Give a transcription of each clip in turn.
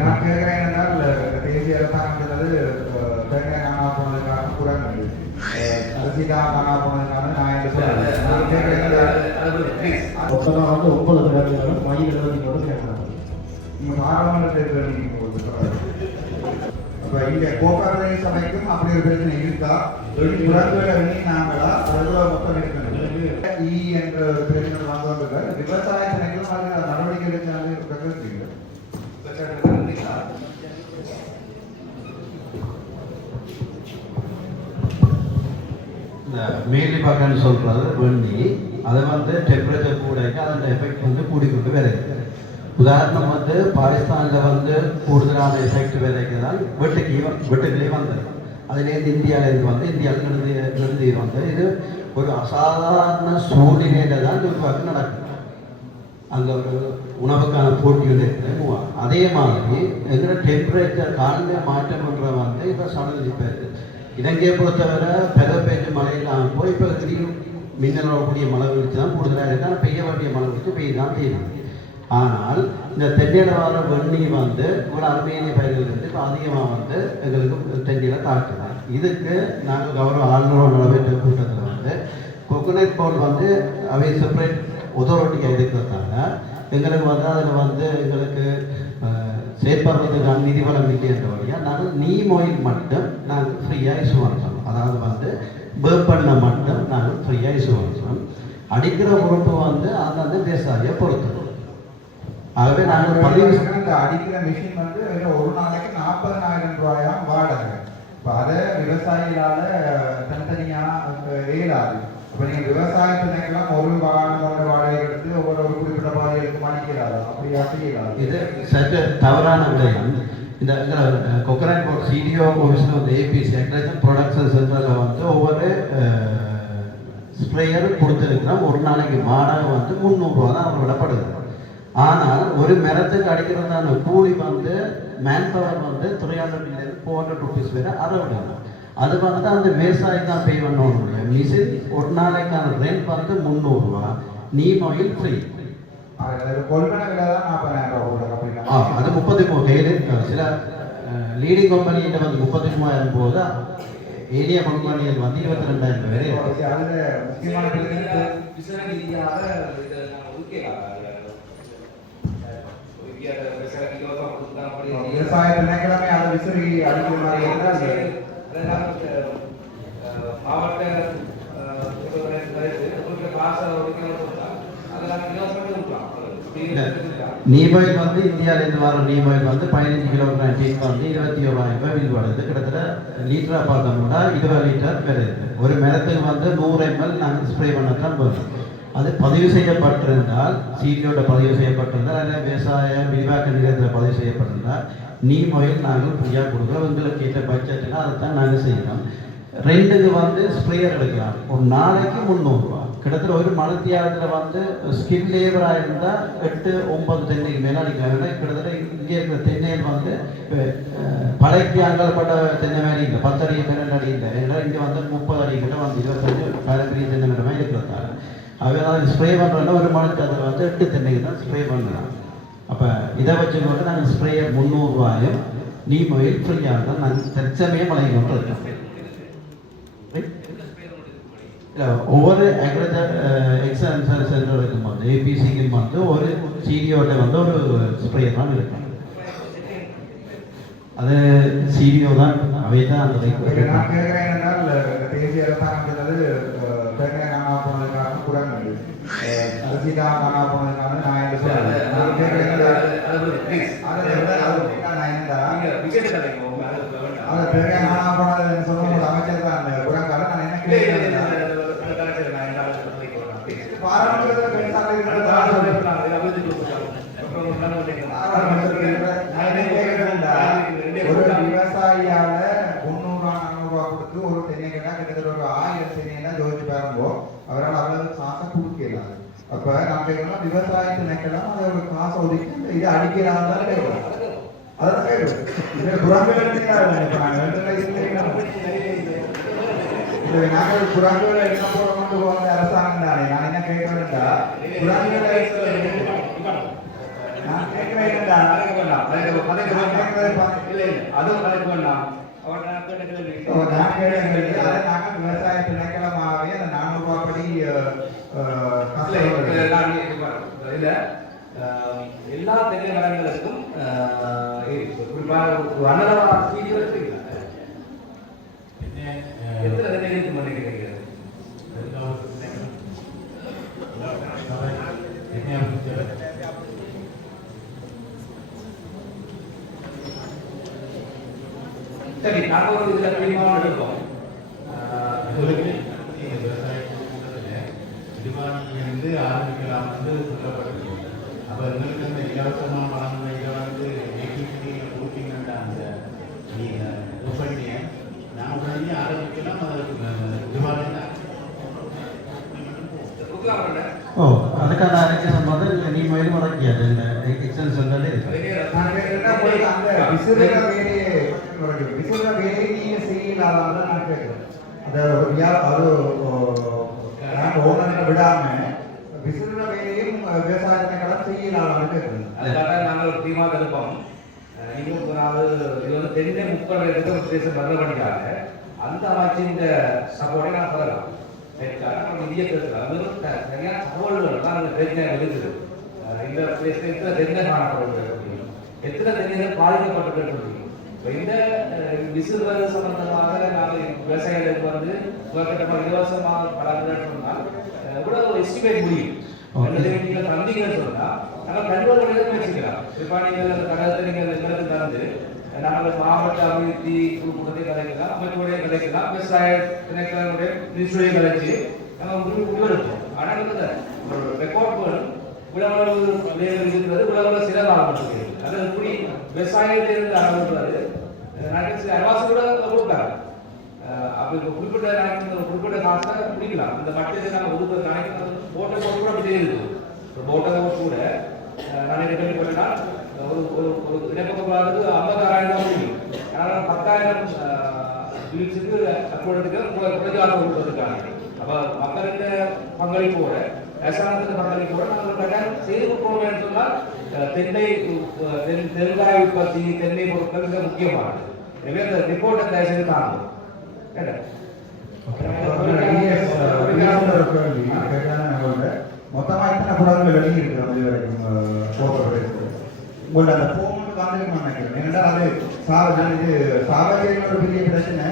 நான் கேட்கிறேன் என்றால் தேசிய அரசாங்கத்தினது தேங்காய் காணா போனதுக்கான குரங்கள் அரிசி காணா போனதுக்கான நான் சொல்றேன் நான் கேட்கிறேன் வந்து ஒன்பது மயில் எழுபத்தி கேட்கலாம் பாராளுமன்ற தேர்தல் சபைக்கும் அப்படி ஒரு பிரச்சனை இருக்கா? குரங்குகளை நாங்களா அதுல மொத்தம் இருக்கணும் ஈ என்ற ஒரு பிரச்சனை வந்தவர்கள் விவசாயத்தினைக்கும் அது நடவடிக்கை எடுக்காது பிரகரிக்கிறீங்க மேலி பக்கம்னு சொல்றது வெண்ணி. அதை வந்து டெம்பரேச்சர் கூடைக்கு அதோட எஃபெக்ட் வந்து கூடிக்கொண்டு வருது உதாரணம் வந்து பாகிஸ்தானில் வந்து கூடுதலான எஃபெக்ட் விதைக்குதான் வெட்டுக்கு வெட்டுக்கிளே வந்தது. அதுலேருந்து இந்தியாவிலேருந்து வந்து இந்தியாவிலிருந்து இருந்து வந்து இது ஒரு அசாதாரண சூழ்நிலையில தான் உருவாக்கு நடக்கும் அந்த ஒரு உணவுக்கான போட்டிகள் இருக்குது அதே மாதிரி எங்கிற டெம்பரேச்சர் காலநிலை மாற்றம் பண்ற வந்து இப்போ சடல் இலங்கையை பொறுத்தவரை பெற பெய்ஞ்ச மழை இல்லாமல் போய் இப்போ திடீர் மின்னல் வரக்கூடிய மழை வீழ்ச்சி தான் கூடுதலாக இருக்குது ஆனால் பெய்ய வேண்டிய மழை வீழ்ச்சி பெய்ய தான் செய்யணும் ஆனால் இந்த தென்னையில் வர வெண்ணி வந்து இவ்வளோ அருமையான பயிர்கள் இருந்து இப்போ அதிகமாக வந்து எங்களுக்கு தென்னையில் தாக்குதான் இதுக்கு நாங்கள் கௌரவ ஆளுநர் நிறைவேற்ற கூட்டத்தில் வந்து கொக்கனட் போர்ட் வந்து அவை செப்பரேட் ஒதோரிட்டியாக இருக்கிறதால எங்களுக்கு வந்து அதில் வந்து எங்களுக்கு அஹ், செயற்படுறதுக்கான நிதி வளம் இல்லைன்ற வழியாக நாங்கள் நீம் ஆயில் மட்டும் நாங்கள் ஃப்ரீயாக இஷ்யூ பண்ணுறோம் அதாவது வந்து பேர்ப் பண்ண மட்டும் நாங்கள் ஃப்ரீயாக இஷ்யூ பண்ணுறோம் அடிக்கிற பொறுப்பு வந்து அந்தந்த தேசாயை பொறுத்தது ஆகவே நாங்கள் பதிவு அடிக்கிற மிஷின் வந்து ஒரு நாளைக்கு நாற்பதனாயிரம் ரூபாயாம் வாடகை. விவசாயிகளால தனித்தனியா இயலாது. இப்போ நீங்கள் விவசாயத்தினைக்கெல்லாம் ஒரு வாகனமோட வாடகை எடுத்து ஒவ்வொரு ஒரு குறிப்பிட்ட பாதைகளுக்கு மணிக்கிறாரு அப்படியா செய்யலாம் இது சற்று தவறான விடயம். இந்த கொக்கரன் போர்ட் சிடிஓ ஆஃபீஸில் வந்து ஏபிசி அக்ரேஷன் ப்ரொடக்ஷன் சென்டரில் வந்து ஒவ்வொரு ஸ்ப்ரேயர் கொடுத்துருக்கிறோம் ஒரு நாளைக்கு வாடகை வந்து முந்நூறுரூவா தான் அவங்க விடப்படுது. ஆனால் ஒரு மரத்துக்கு அடிக்கிறதான கூலி வந்து மேன் பவர் வந்து த்ரீ ஃபோர் ஹண்ட்ரட் ருபீஸ் வரை அதை விடணும் அது வந்து அந்த விவசாயி தான் பே முடியும் மிஷின் ஒரு நாளைக்கான ரெண்ட் வந்து முந்நூறுரூவா நீம் ஆயில் ஃப்ரீ தான் அது முப்பத்தி மூணு கையில் சில லீடிங் கம்பெனிகிட்ட வந்து முப்பத்தி மூவாயிரம் போது ஏரியா கம்பெனியில் வந்து இருபத்தி ரெண்டாயிரம் அப்படி விவசாய திணைக்கிழமை அதை விசிறி அடிக்கிற மாதிரி மாவட்ட? நீபாயில் வந்து இந்தியாவிலேருந்து வர நீபாயில் வந்து பதினஞ்சு கிலோகிராம் டீன் வந்து இருபத்தி ஓராயிரம் ரூபாய் வில் வருது கிட்டத்தட்ட லிட்டராக பார்த்தோம்னா இருபது லிட்டர் வருது ஒரு மரத்துக்கு வந்து நூறு எம்எல் நாங்கள் ஸ்ப்ரே பண்ணத்தான் வரும். அது பதிவு செய்யப்பட்டிருந்தால் சீரியோட பதிவு செய்யப்பட்டிருந்தால் அல்லது விவசாய விரிவாக்க நிலையத்தில் பதிவு செய்யப்பட்டிருந்தால் நீ ஆயில் நாங்கள் ஃப்ரீயாக கொடுக்குறோம். உங்களுக்கு கேட்ட பட்ஜெட்டுனா அதை தான் நாங்கள் செய்கிறோம் ரெண்டுக்கு வந்து ஸ்ப்ரேயர் எடுக்கலாம் ஒரு நாளைக்கு முந்நூறுரூவா கிட்டத்தட்ட ஒரு மலத்தியாரத்தில் வந்து ஸ்கின் லேபராக இருந்தால் எட்டு ஒன்பது தென்னைக்கு மேலே அடிக்கலாம் கிட்டத்தட்ட இங்கே இருக்கிற தென்னையில் வந்து பழைக்கு அங்கலப்பட்ட தென்னை மாதிரி இல்லை. பத்து அடி பன்னெண்டு அடி இல்லை. ஏன்னா இங்கே வந்து முப்பது அடி கிட்ட வந்து இருபத்தஞ்சு பழப்பெரிய தென்னை மரமாக இருக்கிறதால. அதனால் ஸ்ப்ரே பண்ணுறதுனா ஒரு மலத்தியாரத்தில் வந்து எட்டு தென்னைக்கு தான் ஸ்ப்ரே பண்ணலாம் அப்போ இதை வச்சுக்கொண்டு நாங்கள் ஸ்ப்ரேயர் முந்நூறுரூவாயும் நீ மொயில் ஃப்ரீயாக தான் நாங்கள் தற்சமயம் வழங்கி கொண்டு இருக்கோம் ஒவ்வொரு அக்ரிகல்ச்சர் எக்ஸான்சர் சென்டர் இருக்கும்போது ஏபிசிக்கு வந்து ஒரு சிடிஓட்ட வந்து ஒரு ஸ்ப்ரே தான் இருக்கும். அது சிடிஓ தான் அவை தான் அந்த இப்ப request. நான் கேட்கிறேன் என்றால் இந்த தேசிய அரசாங்கத்தினது அஹ், தேங்காய் காணா போனதுக்கான குரங்கள் அரிசி காணா போனதுக்கான நான் என்று சொல்றேன் நான் கேட்கிறேன் அது- அது ஒரு please. அதை விட அது விட்டா நான் என்னடா நீங்க விக்கெட் கிடைக்கும் உங்க அது வேண்டாம். அது தேங்காய் காணா போனதுன்னு சொல்லும்போது அமைச்சர் தான் அந்த குரங்கால நான் என்ன இல்லை, இல்லை, இல்லை, கேட்கிறேன் இல்லை, அந்த கணக்கு நான் என்ன ஆளுக்கு சொல்லிக் கொடுக்கிறேன். பாராளுமன்றத்தில் பெருசாக அடுத்த இருக்கிறது ஆளு சொல்லிருக்காங்க, இதை அபிவிருத்தி கொடுத்துருக்காங்க. அப்புறம் ஒரு நாள் வந்து நான் என்ன கேட்கிறேன்டா, ஒரு விவசாயியால முந்நூறுவா நானூறுவா கொடுத்து ஒரு தென்னை கேட்டா கிட்டத்தட்ட ஒரு ஆயிரம் தென்னைனா ஜோதிச்சு பாருங்கோ அவரால் அவ்வளவு காசை கொடுக்கலாம் அப்ப நான் கேட்கணும் விவசாயத்தை நினைக்கலாம் அதை ஒரு காசை ஒதுக்கி இந்த இது அடிக்கிறாங்க அதான் நாங்கள் குரங்குகளை என்ன கொண்டு போகிற அரசாங்கம் தானே. நான் என்ன கேட்கறேன்டா குரங்குகளை நான் கேட்கிறேன் என்னடா கலைக்க வேண்டாம். கலைக்க- கலைக்க நான் வேண்டாம். கேட்கிறதை பா- இல்ல, இல்ல. அதுவும் கலைக்க வேண்டாம். அவன் நான் கேட்ட கேள்வி. ஓ, நான் கேட்கிறேன் அதை நாங்கள் விவசாய திணைக்களமாகவே அந்த நானூறு ரூபாய் படி இதுல, எல்லா ஆஹ், இப்ப குறிப்பாக அன்னதான ஸ்வீட் வச்சிருக்கீங்களா? எத்தனை இருக்கு நினைக்கிறீங்க சரி நாங்கள் ஒரு இதுல தீர்மானம் எடுப்போம் இருந்து ஆரம்பிக்கலாம் வந்து சொல்லப்படுது அப்ப எங்களுக்கு அந்த இலவசமா வழங்கின இதை வந்து எக்யூட்டி ஊட்டிங்கன்ற அந்த நீங்க உற்பத்தியை நான் உடனே ஆரம்பிக்கலாம் அதற்கு அவர்கிட்ட. ஓ அதுக்கான அரசியல் முதல் நீ மயில் முறைக்கியாது இந்த எக்ஸ்டென்ஷன் இருக்கு கேட்கிறேன்னா உங்களுக்கு அந்த விசிறுற வேலையை நீங்க செய்யலாதான் நான் கேட்கிறேன். அந்த ஒரு வியா- ஒரு நாங்க ஓனர்கிட்ட விடாம விசிறுற வேலையும் விவசாயத்தை கடன் செய்யலாம்னு கேட்கிறேன் அதுக்காக நாங்கள் ஒரு எடுப்போம் அஹ் நீங்களும் சொன்னாவது இது வந்து தென்னை முப்பது எடுத்து ஒரு ஸ்டேஷன் பதில் பண்ணிக்காங்க அந்த அமைச்சின் சப்போர்ட்டை நான் சொல்லலாம் நம்ம நிதியை பேசலாம் அது சரியான தகவல்கள் தான் அந்த பிரச்சனை இருக்குது இந்த பிளேஸ்ல எத்தனை தென்னை காணப்படுகிறது. எத்தனை தென்னைகள் பாதிக்கப்பட்டிருக்கு அப்படின்னு. இப்ப இந்த விசிறுவது சம்பந்தமாக நாங்கள் விவசாயிகளுக்கு வந்து உங்ககிட்ட இலவசமாக பலர்கள் சொன்னால் இவ்வளவு எஸ்டிமேட் முடியும். நீங்கள் தந்தீங்கன்னு சொன்னா நாங்கள் கண்ட்ரோல் வச்சுக்கலாம். இப்போ அந்த கடத்தை நீங்கள் எங்களுக்கு தந்து நாங்கள் மாவட்ட அபிவிருத்தி குழுக்கூட்டத்தை கலைக்கலாம் அமைப்புடைய கலைக்கலாம் விவசாய திணைக்களனுடைய நிதித்துறையை கலைச்சு நம்ம முடிவு முடிவெடுப்போம் ஆனால் வந்து ஒரு ரெக்கார்ட் வேணும் உழவளவு வேலை இருக்கிறது உழவளவு சில ஆரம்பிச்சிருக்கு அது எப்படி? விவசாயத்திலிருந்து ஆரம்பிக்கிறது நாங்கள் சில அரவாசி கூட குறிப்பிட்ட குறிப்பிட்ட காசை பிடிக்கலாம் இந்த பட்ஜெட்டை கூட அப்படி கூட நான் என்ன கேள்விப்பட்டேன்னா ஒரு ஒரு ஒரு இணைப்பக்கப்படுறது ஐம்பத்தாறாயிரம் தான் முடியும் அதனால பத்தாயிரம் யூனிட்ஸுக்கு அற்புதத்துக்கு குறைஞ்ச ஆட்டம் கொடுத்துருக்காங்க அப்ப மக்களின் பங்களிப்போட அரசாங்கத்தின் பங்களிப்போட நாங்கள் கட்டாயம் செய்து கொடுக்கணும்னு சொன்னால் தென்னை தென் தென்காய் உற்பத்தி தென்னை பொருட்கள் மிக முக்கியமானது எனவே அந்த ரிப்போர்ட்டை தயவு செய்து தாங்கும் என்ன? மொத்தமா இத்தனை குடங்கள் வெளியே இருக்கு அது வரைக்கும் போக்குவரத்து அந்த போன் வந்து நினைக்கிறேன். ஏன்னா அது சாவஜன் இது சாவஜன் ஒரு பெரிய பிரச்சனை.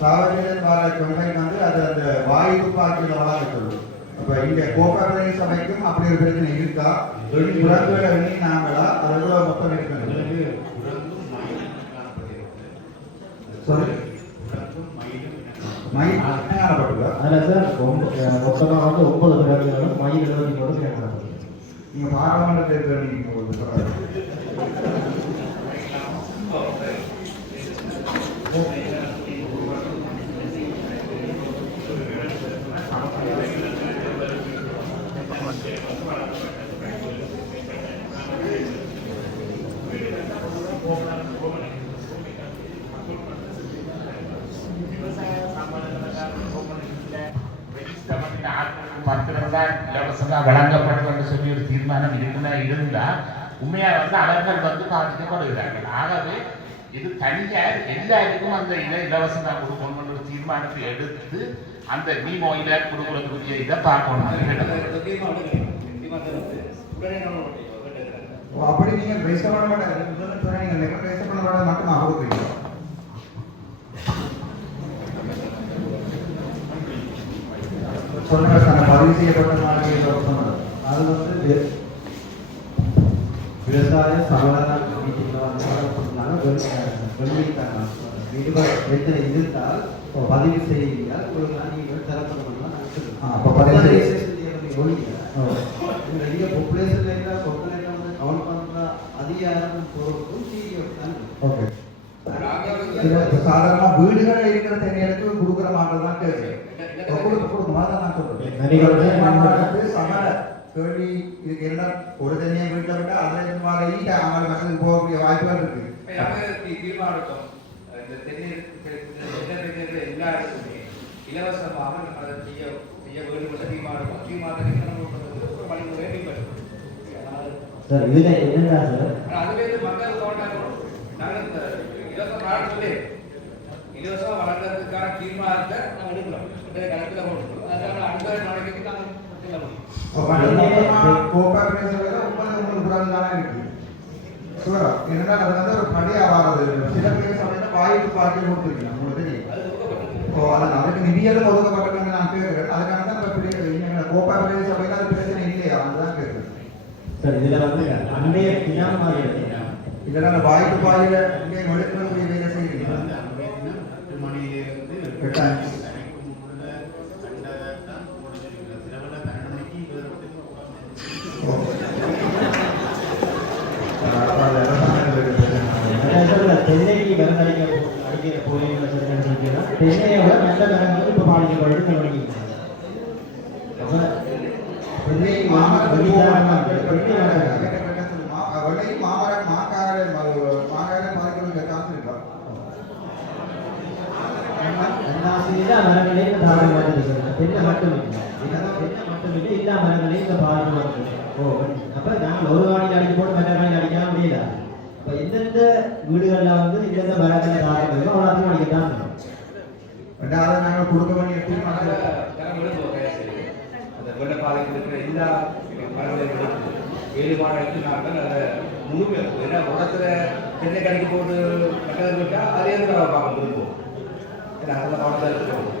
சாவஜன் வர கம்பெனி வந்து அது அந்த வாயு துப்பாக்கியில் வளர்ந்து சொல்லும் அப்ப இங்க கோப்பரை சபைக்கும் அப்படி ஒரு பிரச்சனை இருக்கா? குடங்களை வெளியே நாங்களா? அது எவ்வளவு மொத்தம் இருக்கணும் சொல்லு சார் மொத்தமாக வந்து ஒன்பது விலங்குகளும் மயில் எழுபத்தி மூணு கேட்கறாங்க நீங்க பாராளுமன்ற தேர்தல் நீங்க. தான் வழங்கப்படும் என்று சொல்லி ஒரு தீர்மானம் இருக்குன்னா இருந்தா உண்மையா வந்து அவர்கள் வந்து பாதிக்கப்படுகிறார்கள் ஆகவே இது தனியார் எல்லாருக்கும் அந்த இதை இலவசமாக கொடுக்கணும் ஒரு தீர்மானத்தை எடுத்து அந்த நீ மொயில கொடுக்கறதுக்குரிய இதை பார்க்கணும். அப்படி நீங்க பேச பண்ண மாட்டாங்க. முதல்ல சொன்ன நீங்க பேச பண்ண மாட்டாங்க மட்டும் கொடுக்குறீங்க சொன்னதற்கான பதிவு செய்யப்பட்ட மாதிரி சொன்னது அது வந்து வி- விவசாய சமாதான மீட்டிங்கில் வந்து சொன்னாங்க வெளியிட்டாங்க விடுபட எத்தனை இருந்தால் பதிவு செய்யுங்கள் உங்களுக்கு நீங்கள் தரப்படணும்னா ஆ, அப்ப பதிவு செய்ய- ஒழிங்க ஓ. இந்த இங்கே பாப்புலேஷன் இல்லை பாப்புலேஷன் வந்து கவுண்ட் பண்ணுற அதிகாரம் சிடிஎஃப் தான் ஓகே. சாதாரணமா வீடுகள் இருக்கிற கொடுக்குற தான் கேட்குறேன் கொடுக்க கொடுக்க மாதிரி நான் சொல்றேன். சமர கேள்வி இதுக்கு என்ன ஒரு தனியா வீட்டில் விட்டா அதில் இருந்து வர ஈட்ட அவங்க மக்களுக்கு போகக்கூடிய வாய்ப்புகள் இருக்கு. இந்த தென்னை தென்னை தென்னை எல்லா இடத்துலையுமே இலவசமாக நம்ம அதை செய்ய செய்ய வேண்டும் என்ற தீர்மானம் தீர்மானத்தை நம்ம பணிமுறையை பின்பற்றணும் சார் இதுல என்னடா சார்? அதுவே மக்கள் தோண்டாலும் நாங்கள் இந்த இலவசம் நாடு சொல்லி இலவசம் வழங்குறதுக்கான தீர்மானத்தை நாங்கள் எடுக்கிறோம் இன்றைய கணக்கில் போட்டுக்கிறோம் அதனால அடுத்த நாளைக்கு நாங்கள் சொல்ல முடியும். கோப்பா பிரதேசத்துல ஒன்பது ஒன்பது குரல் தானே இருக்கு. சூரா என்னன்னா அது வந்து ஒரு படியா வாரது சில பிரதேசம் வாய்ப்பு பார்த்து கொடுத்துருக்கீங்க அது ஒதுக்கப்பட்டிருக்கு. ஓ அதான் அதுக்கு நிதியெல்லாம் ஒதுக்கப்பட்டிருக்காங்க நான் கேட்கிறேன். அதுக்காக தான் இப்போ பெரிய கோப்பா பிரதேச சபையில் அது பிரச்சனை இல்லையா அதுதான் கேட்குறேன். சார் இதுல வந்து அன்றைய தினம் மாதிரி இல்லைன்னா அந்த வாய்ப்பு பாதையில இங்கே எடுக்கிற போய் வேலை செய்யறீங்க வந்து அன்றைய தினம் எட்டு மணியிலிருந்து எட்டாம். தனிக்கும் உள்ள கண்டதான் முடிஞ்சிருக்கிறது இரவுல பன்னெண்டு மணிக்கு இருபது தென்னைக்கு மருந்தளிக்க அடிக்கிற போலீஸ் சொல்லிங்கன்னா தென்னையை விட நல்ல மரங்கள் இப்போ பாதிக்கப்பட்டு நடவடிக்கை அப்போ தென்னைக்கு மாமரம் வெளிதாரமாக வெள்ளை மாமரம் மாக்கார மாக்கார பாதிக்கிறது காசு இருக்கா எல்லா மரங்களையும் தாராளமாக இருக்கிறது தென்னை மட்டும் இல்லை இதெல்லாம் தென்னை மட்டும் இல்லை எல்லா மரங்களையும் இந்த பாடம் இருக்குது ஓ அப்போ நாங்கள் ஒரு காணியில் அடிக்க போட்டு மற்ற காணியில் அடிக்கலாம் முடியல. அப்போ எந்தெந்த வீடுகளில் வந்து எந்தெந்த மரங்களை தாக்கம் இருக்கோ அவ்வளோ அடிக்கத்தான் வேணும். ரெண்டாவது நாங்கள் கொடுக்க வேண்டிய அந்த வெள்ளப்பாதைக்கு இருக்கிற எல்லா மரங்களையும் விழுந்து வேறுபாடு எடுத்துனார்கள் அதை முழுமை ஏன்னா உடத்துல தென்னை கடைக்கு போட்டு கட்டதை விட்டா அதே தான் பார்க்க விரும்புவோம் ஏன்னா அதெல்லாம் கவனத்தில்